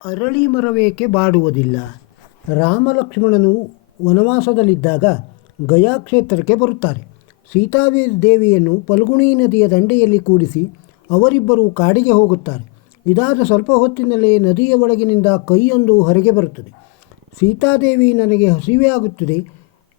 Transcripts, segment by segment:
ಅರಳಿ ಮರವೇಕೆ ಬಾಡುವುದಿಲ್ಲ? ರಾಮಲಕ್ಷ್ಮಣನು ವನವಾಸದಲ್ಲಿದ್ದಾಗ ಗಯಾ ಕ್ಷೇತ್ರಕ್ಕೆ ಬರುತ್ತಾರೆ. ಸೀತಾದೇವಿಯನ್ನು ಫಲ್ಗುಣಿ ನದಿಯ ದಂಡೆಯಲ್ಲಿ ಕೂಡಿಸಿ ಅವರಿಬ್ಬರು ಕಾಡಿಗೆ ಹೋಗುತ್ತಾರೆ. ಇದಾದ ಸ್ವಲ್ಪ ಹೊತ್ತಿನಲ್ಲೇ ನದಿಯ ಒಳಗಿನಿಂದ ಕೈಯೊಂದು ಹೊರಗೆ ಬರುತ್ತದೆ. ಸೀತಾದೇವಿ ನನಗೆ ಹಸಿವೆ ಆಗುತ್ತದೆ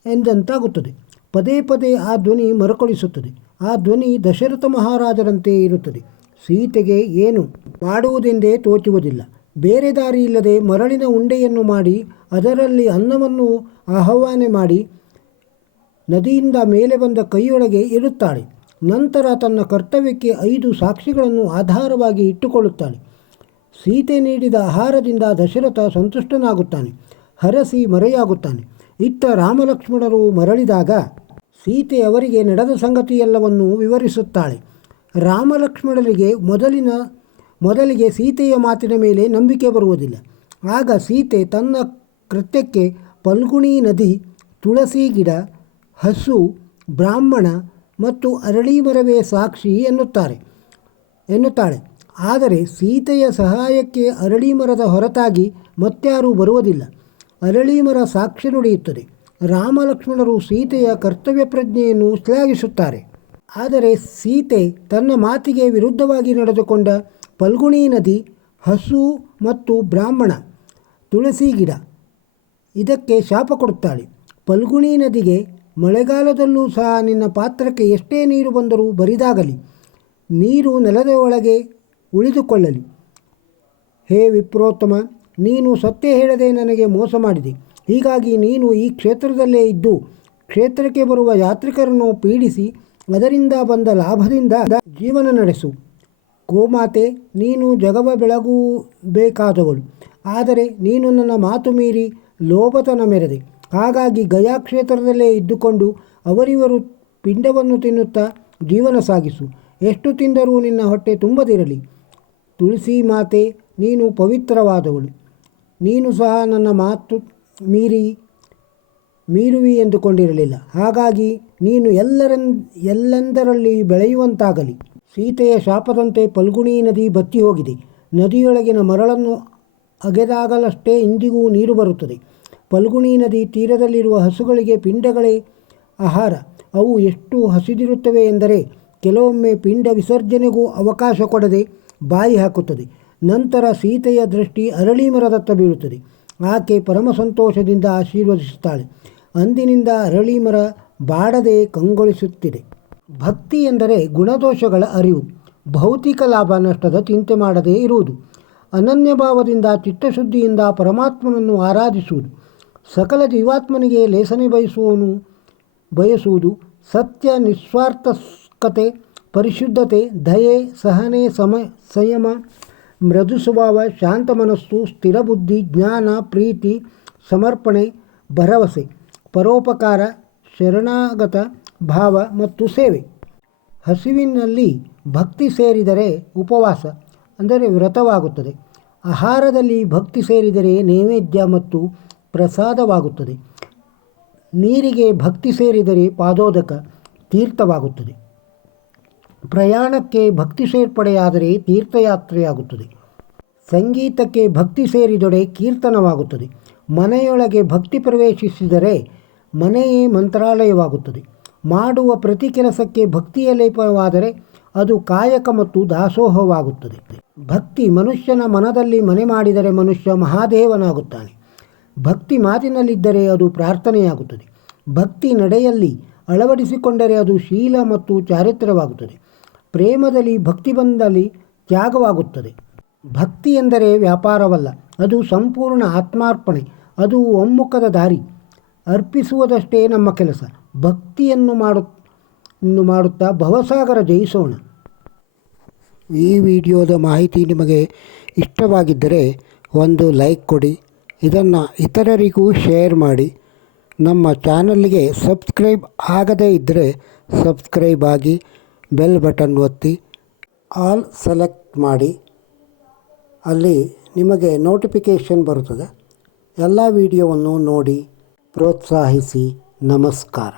ಎಂದಂತಾಗುತ್ತದೆ. ಪದೇ ಪದೇ ಆ ಧ್ವನಿ ಮರುಕಳಿಸುತ್ತದೆ. ಆ ಧ್ವನಿ ದಶರಥ ಮಹಾರಾಜರಂತೆ ಇರುತ್ತದೆ. ಸೀತೆಗೆ ಏನು ಮಾಡುವುದೆಂದೇ ತೋಚುವುದಿಲ್ಲ. ಬೇರೆ ದಾರಿ ಇಲ್ಲದೆ ಮರಳಿನ ಉಂಡೆಯನ್ನು ಮಾಡಿ ಅದರಲ್ಲಿ ಅನ್ನವನ್ನು ಆಹ್ವಾನ ಮಾಡಿ ನದಿಯಿಂದ ಮೇಲೆ ಬಂದ ಕೈಯೊಳಗೆ ಇಡುತ್ತಾಳೆ. ನಂತರ ತನ್ನ ಕರ್ತವ್ಯಕ್ಕೆ 5 ಸಾಕ್ಷಿಗಳನ್ನು ಆಧಾರವಾಗಿ ಇಟ್ಟುಕೊಳ್ಳುತ್ತಾಳೆ. ಸೀತೆ ನೀಡಿದ ಆಹಾರದಿಂದ ದಶರಥ ಸಂತುಷ್ಟನಾಗುತ್ತಾನೆ. ಹರಸಿ ಮರೆಯಾಗುತ್ತಾನೆ. ಇತ್ತ ರಾಮಲಕ್ಷ್ಮಣರು ಮರಳಿದಾಗ ಸೀತೆ ಅವರಿಗೆ ನಡೆದ ಸಂಗತಿಯೆಲ್ಲವನ್ನು ವಿವರಿಸುತ್ತಾಳೆ. ರಾಮಲಕ್ಷ್ಮಣರಿಗೆ ಮೊದಲಿಗೆ ಸೀತೆಯ ಮಾತಿನ ಮೇಲೆ ನಂಬಿಕೆ ಬರುವುದಿಲ್ಲ. ಆಗ ಸೀತೆ ತನ್ನ ಕೃತ್ಯಕ್ಕೆ ಫಲ್ಗುಣಿ ನದಿ, ತುಳಸಿ ಗಿಡ, ಹಸು, ಬ್ರಾಹ್ಮಣ ಮತ್ತು ಅರಳಿ ಮರವೇ ಸಾಕ್ಷಿ ಎನ್ನುತ್ತಾಳೆ. ಆದರೆ ಸೀತೆಯ ಸಹಾಯಕ್ಕೆ ಅರಳಿ ಮರದ ಹೊರತಾಗಿ ಮತ್ಯಾರೂ ಬರುವುದಿಲ್ಲ. ಅರಳಿ ಮರ ಸಾಕ್ಷಿ ನುಡಿಯುತ್ತದೆ. ರಾಮಲಕ್ಷ್ಮಣರು ಸೀತೆಯ ಕರ್ತವ್ಯ ಪ್ರಜ್ಞೆಯನ್ನು ಶ್ಲಾಘಿಸುತ್ತಾರೆ. ಆದರೆ ಸೀತೆ ತನ್ನ ಮಾತಿಗೆ ವಿರುದ್ಧವಾಗಿ ನಡೆದುಕೊಂಡ ಫಲ್ಗುಣಿ ನದಿ, ಹಸು ಮತ್ತು ಬ್ರಾಹ್ಮಣ, ತುಳಸಿ ಗಿಡ ಇದಕ್ಕೆ ಶಾಪ ಕೊಡುತ್ತಾಳೆ. ಫಲ್ಗುಣಿ ನದಿಗೆ, ಮಳೆಗಾಲದಲ್ಲೂ ಸಹ ನಿನ್ನ ಪಾತ್ರಕ್ಕೆ ಎಷ್ಟೇ ನೀರು ಬಂದರೂ ಬರಿದಾಗಲಿ, ನೀರು ನೆಲದ ಒಳಗೆ ಉಳಿದುಕೊಳ್ಳಲಿ. ಹೇ ವಿಪ್ರೋತ್ತಮ, ನೀನು ಸತ್ಯ ಹೇಳದೆ ನನಗೆ ಮೋಸ ಮಾಡಿದೆ. ಹೀಗಾಗಿ ನೀನು ಈ ಕ್ಷೇತ್ರದಲ್ಲೇ ಇದ್ದು ಕ್ಷೇತ್ರಕ್ಕೆ ಬರುವ ಯಾತ್ರಿಕರನ್ನು ಪೀಡಿಸಿ ಅದರಿಂದ ಬಂದ ಲಾಭದಿಂದ ಜೀವನ ನಡೆಸು. ಗೋಮಾತೆ, ನೀನು ಜಗವ ಬೆಳಗಬೇಕಾದವಳು. ಆದರೆ ನೀನು ನನ್ನ ಮಾತು ಮೀರಿ ಲೋಭತನ ಮೆರೆದೆ. ಹಾಗಾಗಿ ಗಯಾ ಕ್ಷೇತ್ರದಲ್ಲೇ ಇದ್ದುಕೊಂಡು ಅವರಿವರು ಪಿಂಡವನ್ನು ತಿನ್ನುತ್ತಾ ಜೀವನ ಸಾಗಿಸು. ಎಷ್ಟು ತಿಂದರೂ ನಿನ್ನ ಹೊಟ್ಟೆ ತುಂಬದಿರಲಿ. ತುಳಸಿ ಮಾತೆ, ನೀನು ಪವಿತ್ರವಾದವಳು. ನೀನು ಸಹ ನನ್ನ ಮಾತು ಮೀರುವಿ ಎಂದುಕೊಂಡಿರಲಿಲ್ಲ. ಹಾಗಾಗಿ ನೀನು ಎಲ್ಲೆಂದರಲ್ಲಿ ಬೆಳೆಯುವಂತಾಗಲಿ. ಸೀತೆಯ ಶಾಪದಂತೆ ಫಲ್ಗುಣಿ ನದಿ ಬತ್ತಿ ಹೋಗಿದೆ. ನದಿಯೊಳಗಿನ ಮರಳನ್ನು ಅಗೆದಾಗಲಷ್ಟೇ ಇಂದಿಗೂ ನೀರು ಬರುತ್ತದೆ. ಫಲ್ಗುಣಿ ನದಿ ತೀರದಲ್ಲಿರುವ ಹಸುಗಳಿಗೆ ಪಿಂಡಗಳೇ ಆಹಾರ. ಅವು ಎಷ್ಟು ಹಸಿದಿರುತ್ತವೆ ಎಂದರೆ ಕೆಲವೊಮ್ಮೆ ಪಿಂಡ ವಿಸರ್ಜನೆಗೂ ಅವಕಾಶ ಕೊಡದೆ ಬಾಯಿ ಹಾಕುತ್ತದೆ. ನಂತರ ಸೀತೆಯ ದೃಷ್ಟಿ ಅರಳಿ ಮರದತ್ತ ಬೀಳುತ್ತದೆ. ಆಕೆ ಪರಮ ಸಂತೋಷದಿಂದ ಆಶೀರ್ವದಿಸುತ್ತಾಳೆ. ಅಂದಿನಿಂದ ಅರಳಿ ಮರ ಬಾಡದೆ ಕಂಗೊಳಿಸುತ್ತಿದೆ. ಭಕ್ತಿ ಎಂದರೆ ಗುಣದೋಷಗಳ ಅರಿವು, ಭೌತಿಕ ಲಾಭ ನಷ್ಟದ ಚಿಂತೆ ಮಾಡದೇ ಇರುವುದು, ಅನನ್ಯ ಭಾವದಿಂದ ಚಿತ್ತಶುದ್ಧಿಯಿಂದ ಪರಮಾತ್ಮನನ್ನು ಆರಾಧಿಸುವುದು, ಸಕಲ ಜೀವಾತ್ಮನಿಗೆ ಲೇಸನೆ ಬಯಸುವುದು, ಸತ್ಯ, ನಿಸ್ವಾರ್ಥಕತೆ, ಪರಿಶುದ್ಧತೆ, ದಯೆ, ಸಹನೆ, ಸಂಯಮ, ಮೃದು ಸ್ವಭಾವ, ಶಾಂತ ಮನಸ್ಸು, ಸ್ಥಿರ ಬುದ್ಧಿ, ಜ್ಞಾನ, ಪ್ರೀತಿ, ಸಮರ್ಪಣೆ, ಭರವಸೆ, ಪರೋಪಕಾರ, ಶರಣಾಗತ ಭಾವ ಮತ್ತು ಸೇವೆ. ಹಸಿವಿನಲ್ಲಿ ಭಕ್ತಿ ಸೇರಿದರೆ ಉಪವಾಸ ಅಂದರೆ ವ್ರತವಾಗುತ್ತದೆ. ಆಹಾರದಲ್ಲಿ ಭಕ್ತಿ ಸೇರಿದರೆ ನೈವೇದ್ಯ ಮತ್ತು ಪ್ರಸಾದವಾಗುತ್ತದೆ. ನೀರಿಗೆ ಭಕ್ತಿ ಸೇರಿದರೆ ಪಾದೋದಕ, ತೀರ್ಥವಾಗುತ್ತದೆ. ಪ್ರಯಾಣಕ್ಕೆ ಭಕ್ತಿ ಸೇರ್ಪಡೆಯಾದರೆ ತೀರ್ಥಯಾತ್ರೆಯಾಗುತ್ತದೆ. ಸಂಗೀತಕ್ಕೆ ಭಕ್ತಿ ಸೇರಿದೊಡೆ ಕೀರ್ತನವಾಗುತ್ತದೆ. ಮನೆಯೊಳಗೆ ಭಕ್ತಿ ಪ್ರವೇಶಿಸಿದರೆ ಮನೆಯೇ ಮಂತ್ರಾಲಯವಾಗುತ್ತದೆ. ಮಾಡುವ ಪ್ರತಿ ಕೆಲಸಕ್ಕೆ ಭಕ್ತಿಯ ಲೇಪವಾದರೆ ಅದು ಕಾಯಕ ಮತ್ತು ದಾಸೋಹವಾಗುತ್ತದೆ. ಭಕ್ತಿ ಮನುಷ್ಯನ ಮನದಲ್ಲಿ ಮನೆ ಮಾಡಿದರೆ ಮನುಷ್ಯ ಮಹಾದೇವನಾಗುತ್ತಾನೆ. ಭಕ್ತಿ ಮಾತಿನಲ್ಲಿದ್ದರೆ ಅದು ಪ್ರಾರ್ಥನೆಯಾಗುತ್ತದೆ. ಭಕ್ತಿ ನಡೆಯಲ್ಲಿ ಅಳವಡಿಸಿಕೊಂಡರೆ ಅದು ಶೀಲ ಮತ್ತು ಚಾರಿತ್ರ್ಯವಾಗುತ್ತದೆ. ಪ್ರೇಮದಲ್ಲಿ ಭಕ್ತಿ ಬಂದಲ್ಲಿ ತ್ಯಾಗವಾಗುತ್ತದೆ. ಭಕ್ತಿ ಎಂದರೆ ವ್ಯಾಪಾರವಲ್ಲ, ಅದು ಸಂಪೂರ್ಣ ಆತ್ಮಾರ್ಪಣೆ. ಅದು ಒಮ್ಮುಖದ ದಾರಿ. ಅರ್ಪಿಸುವುದಷ್ಟೇ ನಮ್ಮ ಕೆಲಸ. ಭಕ್ತಿಯನ್ನು ಮಾಡುತ್ತಾ ಭವಸಾಗರ ಜಯಿಸೋಣ. ಈ ವಿಡಿಯೋದ ಮಾಹಿತಿ ನಿಮಗೆ ಇಷ್ಟವಾಗಿದ್ದರೆ ಒಂದು ಲೈಕ್ ಕೊಡಿ. ಇದನ್ನು ಇತರರಿಗೂ ಶೇರ್ ಮಾಡಿ. ನಮ್ಮ ಚಾನಲ್ಗೆ ಸಬ್ಸ್ಕ್ರೈಬ್ ಆಗದೇ ಇದ್ದರೆ ಸಬ್ಸ್ಕ್ರೈಬ್ ಆಗಿ, ಬೆಲ್ ಬಟನ್ ಒತ್ತಿ ಆಲ್ ಸೆಲೆಕ್ಟ್ ಮಾಡಿ. ಅಲ್ಲಿ ನಿಮಗೆ ನೋಟಿಫಿಕೇಷನ್ ಬರುತ್ತದೆ. ಎಲ್ಲ ವಿಡಿಯೋವನ್ನು ನೋಡಿ ಪ್ರೋತ್ಸಾಹಿಸಿ. ನಮಸ್ಕಾರ.